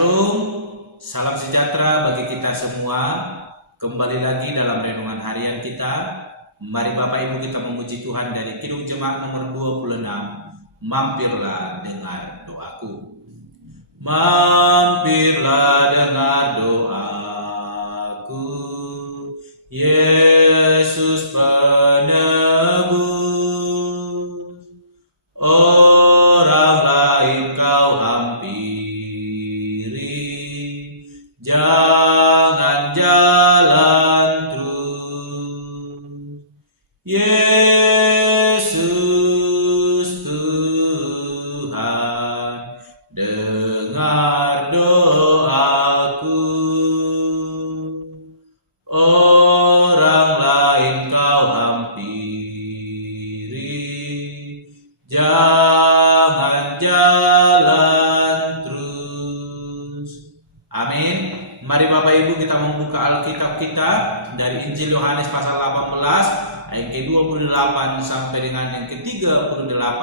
Shalom, salam sejahtera bagi kita semua. Kembali lagi dalam renungan harian kita. Mari Bapak Ibu kita memuji Tuhan dari Kidung Jemaat nomor 26. Mampirlah dengar doaku. Mampirlah dengar doaku, Yesus penebus. Orang lain kau hampiri, jangan jalan terus. Yesus Tuhan, dengar doaku. Orang lain kau hampiri, jangan jalan terus. Amin. Mari Bapak Ibu kita membuka Alkitab kita dari Injil Yohanes pasal 18 ayat ke-28 sampai dengan yang ke-38.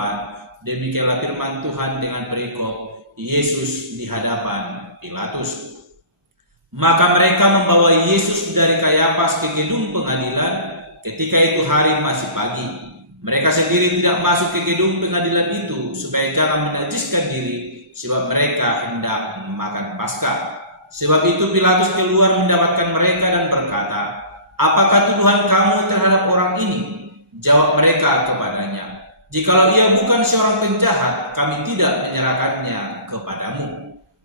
Demikianlah firman Tuhan dengan perikop Yesus di hadapan Pilatus. Maka mereka membawa Yesus dari Kayafas ke gedung pengadilan. Ketika itu hari masih pagi. Mereka sendiri tidak masuk ke gedung pengadilan itu supaya jangan menajiskan diri, sebab mereka hendak makan Paskah. Sebab itu Pilatus keluar mendapatkan mereka dan berkata, "Apakah tuduhan kamu terhadap orang ini?" Jawab mereka kepadanya, "Jikalau ia bukan seorang penjahat, kami tidak menyerahkannya kepadamu."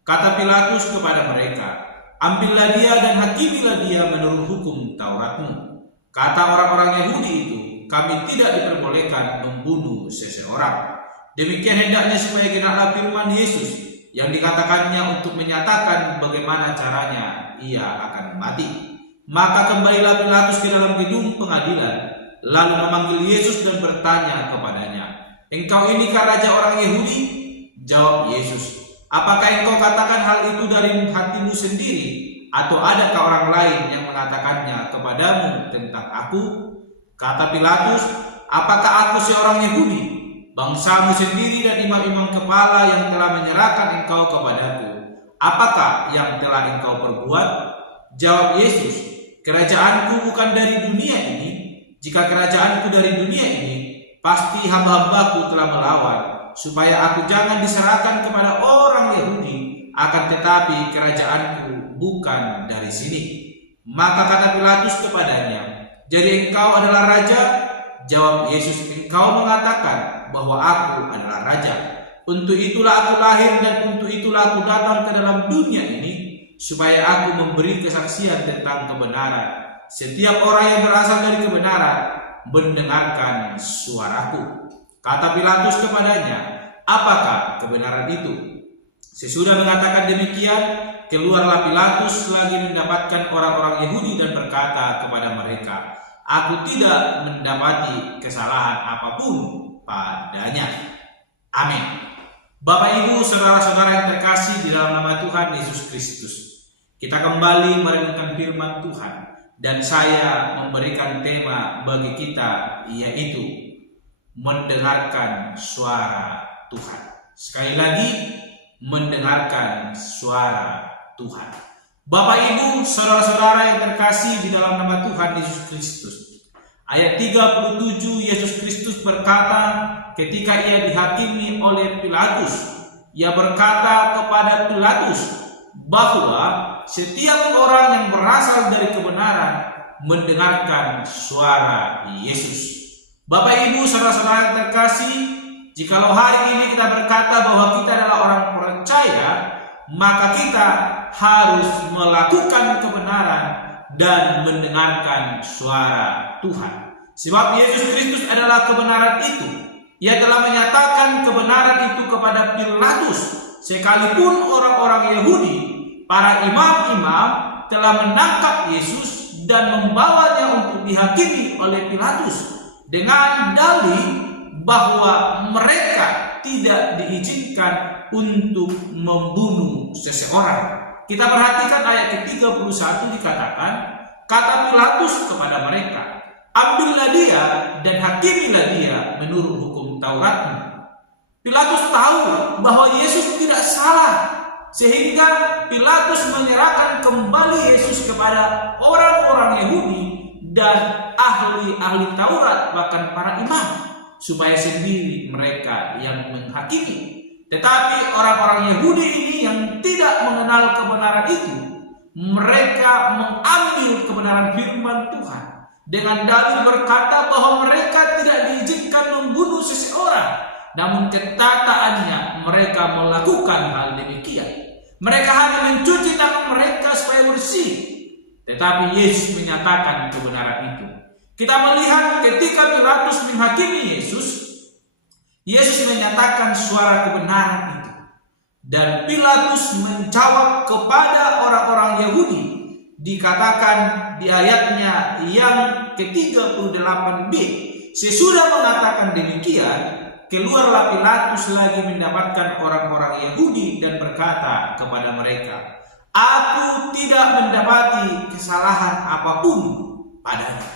Kata Pilatus kepada mereka, "Ambillah dia dan hakimilah dia menurut hukum Tauratmu." Kata orang-orang Yahudi itu, "Kami tidak diperbolehkan membunuh seseorang." Demikian hendaknya supaya genaplah firman Yesus yang dikatakannya untuk menyatakan bagaimana caranya ia akan mati. Maka kembalilah Pilatus ke dalam gedung pengadilan, lalu memanggil Yesus dan bertanya kepadanya, "Engkau inikah raja orang Yahudi?" Jawab Yesus, "Apakah engkau katakan hal itu dari hatimu sendiri, atau adakah orang lain yang mengatakannya kepadamu tentang aku?" Kata Pilatus, "Apakah aku seorang Yahudi? Bangsamu sendiri dan imam-imam kepala yang telah menyerahkan engkau kepadaku. Apakah yang telah engkau perbuat?" Jawab Yesus, "Kerajaanku bukan dari dunia ini. Jika kerajaanku dari dunia ini, pasti hamba-hambaku telah melawan, supaya aku jangan diserahkan kepada orang Yahudi. Akan tetapi kerajaanku bukan dari sini." Maka kata Pilatus kepadanya, "Jadi engkau adalah raja?" Jawab Yesus, "Engkau mengatakan bahwa aku adalah raja. Untuk itulah aku lahir dan untuk itulah aku datang ke dalam dunia ini, supaya aku memberi kesaksian tentang kebenaran. Setiap orang yang berasal dari kebenaran mendengarkan suaraku." Kata Pilatus kepadanya, "Apakah kebenaran itu?" Sesudah mengatakan demikian, keluarlah Pilatus lagi mendapatkan orang-orang Yahudi dan berkata kepada mereka, "Aku tidak mendapati kesalahan apapun padanya." Amin. Bapak Ibu, saudara-saudara yang terkasih di dalam nama Tuhan Yesus Kristus, kita kembali merenungkan firman Tuhan, dan saya memberikan tema bagi kita, yaitu mendengarkan suara Tuhan. Sekali lagi, mendengarkan suara Tuhan. Bapak Ibu, saudara-saudara yang terkasih di dalam nama Tuhan Yesus Kristus, ayat 37, Yesus Kristus berkata ketika ia dihakimi oleh Pilatus, ia berkata kepada Pilatus bahwa setiap orang yang berasal dari kebenaran mendengarkan suara Yesus. Bapak Ibu, saudara-saudara yang terkasih, jikalau hari ini kita berkata bahwa kita adalah orang percaya, maka kita harus melakukan kebenaran dan mendengarkan suara Tuhan. Sebab Yesus Kristus adalah kebenaran itu. Ia telah menyatakan kebenaran itu kepada Pilatus, sekalipun orang-orang Yahudi, para imam-imam telah menangkap Yesus dan membawanya untuk dihakimi oleh Pilatus dengan dalih bahwa mereka tidak diizinkan untuk membunuh seseorang. Kita perhatikan ayat ke-31 dikatakan, kata Pilatus kepada mereka, "Ambillah dia dan hakimilah dia menurut hukum Tauratmu." Pilatus tahu bahwa Yesus tidak salah. sehingga Pilatus menyerahkan kembali Yesus kepada orang-orang Yahudi dan ahli-ahli Taurat, bahkan para imam, supaya sendiri mereka yang menghakimi. Tetapi orang-orang Yahudi ini yang tidak mengenal kebenaran itu, mereka mengambil kebenaran firman Tuhan dengan dalil berkata bahwa mereka tidak diizinkan membunuh seseorang, namun ketataannya mereka melakukan hal demikian. Mereka hanya mencuci tangan mereka supaya bersih. Tetapi Yesus menyatakan kebenaran itu. Kita melihat ketika Pilatus menghakimi Yesus menyatakan suara kebenaran itu. Dan Pilatus menjawab kepada orang-orang Yahudi. Dikatakan di ayatnya yang ke-38b. Sesudah mengatakan demikian, keluarlah Pilatus lagi mendapatkan orang-orang Yahudi dan berkata kepada mereka, "Aku tidak mendapati kesalahan apapun padanya."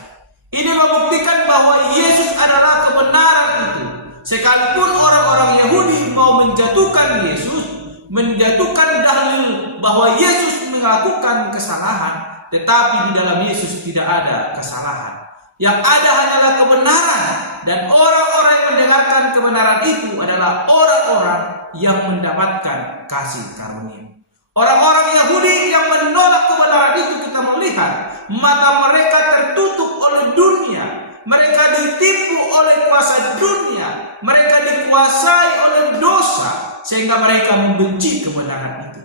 Ini membuktikan bahwa Yesus adalah kebenaran itu. Sekalipun orang-orang Yahudi mau menjatuhkan Yesus, menjatuhkan dalil bahwa Yesus melakukan kesalahan, tetapi di dalam Yesus tidak ada kesalahan. Yang ada hanyalah kebenaran, dan orang-orang yang mendengarkan kebenaran itu adalah orang-orang yang mendapatkan kasih karunia. Orang-orang Yahudi yang menolak kebenaran itu, kita melihat mata mereka tertutup oleh dunia, mereka ditipu oleh kuasa dunia, mereka dikuasai oleh dosa, sehingga mereka membenci kebenaran itu.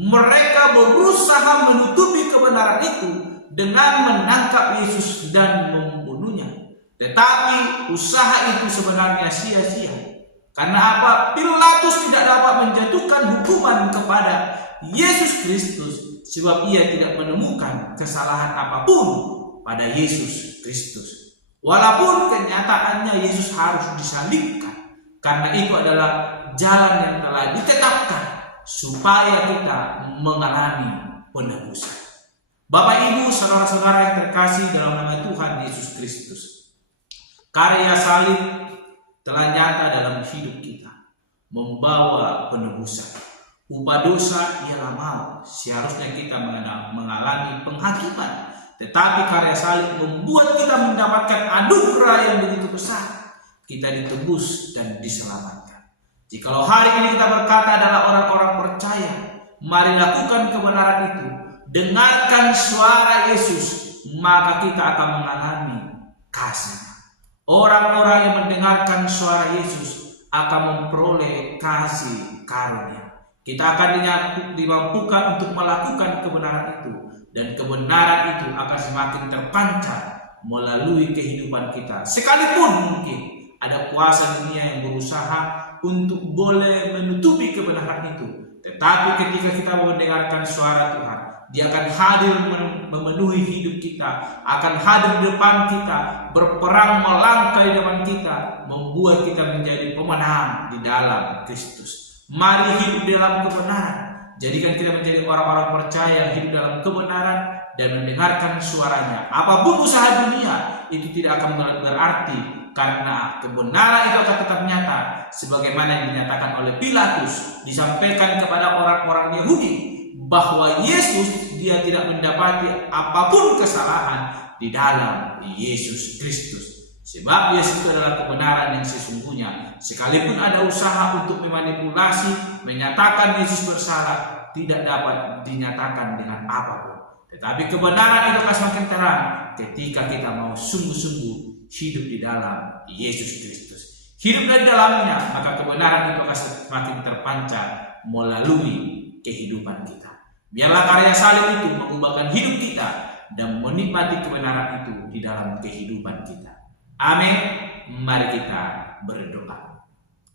Mereka berusaha menutupi kebenaran itu dengan menangkap Yesus dan membunuhnya. Tetapi usaha itu sebenarnya sia-sia. Karena apa? Pilatus tidak dapat menjatuhkan hukuman kepada Yesus Kristus, sebab ia tidak menemukan kesalahan apapun pada Yesus Kristus. Walaupun kenyataannya Yesus harus disalibkan, karena itu adalah jalan yang telah ditetapkan supaya kita mengalami penebusan. Bapak, Ibu, saudara-saudara yang terkasih dalam nama Tuhan Yesus Kristus, karya salib telah nyata dalam hidup kita, membawa penebusan. Upah dosa ialah maut. Seharusnya kita mengalami penghakiman, tetapi karya salib membuat kita mendapatkan anugerah yang begitu besar. Kita ditebus dan diselamatkan. Jikalau hari ini kita berkata adalah orang-orang percaya, mari lakukan kebenaran itu, dengarkan suara Yesus, maka kita akan mengalami kasih. Orang-orang yang mendengarkan suara Yesus akan memperoleh kasih karunia. Kita akan dimampukan untuk melakukan kebenaran itu, dan kebenaran itu akan semakin terpancar melalui kehidupan kita. Sekalipun mungkin ada kuasa dunia yang berusaha untuk boleh menutupi kebenaran itu, tetapi ketika kita mendengarkan suara Tuhan, Dia akan hadir memenuhi hidup kita, akan hadir di depan kita, berperang melangkah di depan kita, membuat kita menjadi pemenang di dalam Kristus. Mari hidup dalam kebenaran. Jadikan kita menjadi orang-orang percaya yang hidup dalam kebenaran dan mendengarkan suaranya. Apapun usaha dunia itu tidak akan berarti, karena kebenaran itu akan tetap nyata, sebagaimana yang dinyatakan oleh Pilatus, disampaikan kepada orang-orang Yahudi bahwa Yesus, dia tidak mendapati apapun kesalahan di dalam Yesus Kristus. Sebab Yesus itu adalah kebenaran yang sesungguhnya. Sekalipun ada usaha untuk memanipulasi, menyatakan Yesus bersalah, tidak dapat dinyatakan dengan apapun. Tetapi kebenaran itu akan semakin terang ketika kita mau sungguh-sungguh hidup di dalam Yesus Kristus. Hidup dari dalamnya, maka kebenaran itu akan semakin terpancar melalui kehidupan kita. Biarlah karya salib itu mengubahkan hidup kita dan menikmati kebenaran itu di dalam kehidupan kita. Amin. Mari kita berdoa.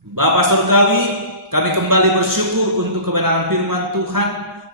Bapa Surgawi, kami kembali bersyukur untuk kebenaran firman Tuhan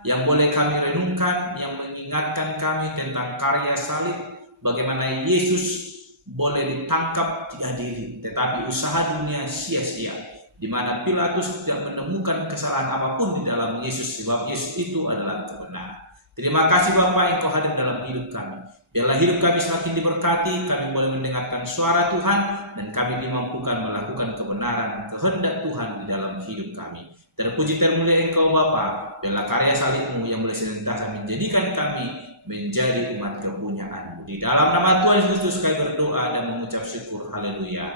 yang boleh kami renungkan, yang mengingatkan kami tentang karya salib, bagaimana Yesus boleh ditangkap, diadili, tetapi usaha dunia sia-sia, di mana Pilatus tidak menemukan kesalahan apapun di dalam Yesus, sebab Yesus itu adalah kebenaran. Terima kasih Bapa, Engkau hadir dalam hidup kami. Biarlah hidup kami semakin diberkati, kami boleh mendengarkan suara Tuhan, dan kami dimampukan melakukan kebenaran kehendak Tuhan di dalam hidup kami. Terpuji termulia Engkau Bapa, bela karya salibmu yang boleh senantiasa menjadikan kami menjadi umat kepunyaan-Mu. Di dalam nama Tuhan Yesus Kristus kami berdoa dan mengucap syukur. Haleluya.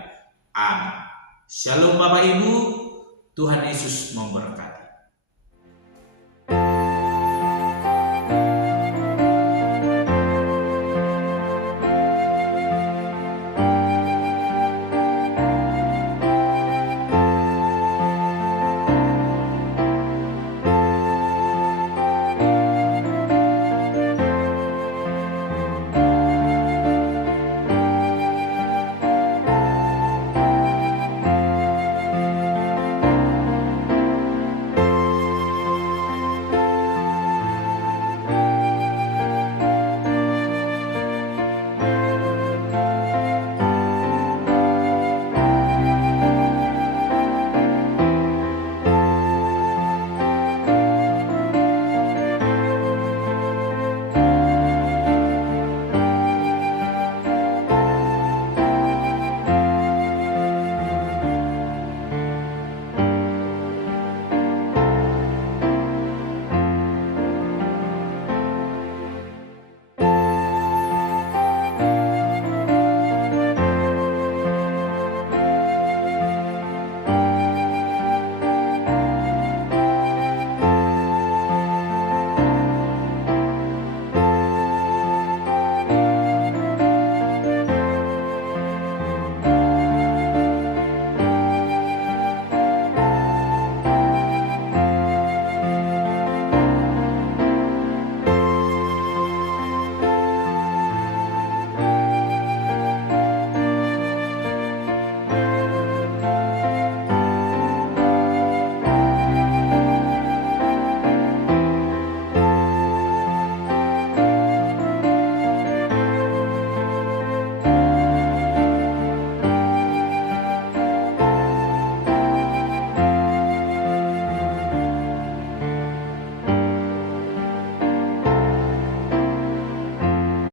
Amin. Shalom Bapak Ibu, Tuhan Yesus memberkati.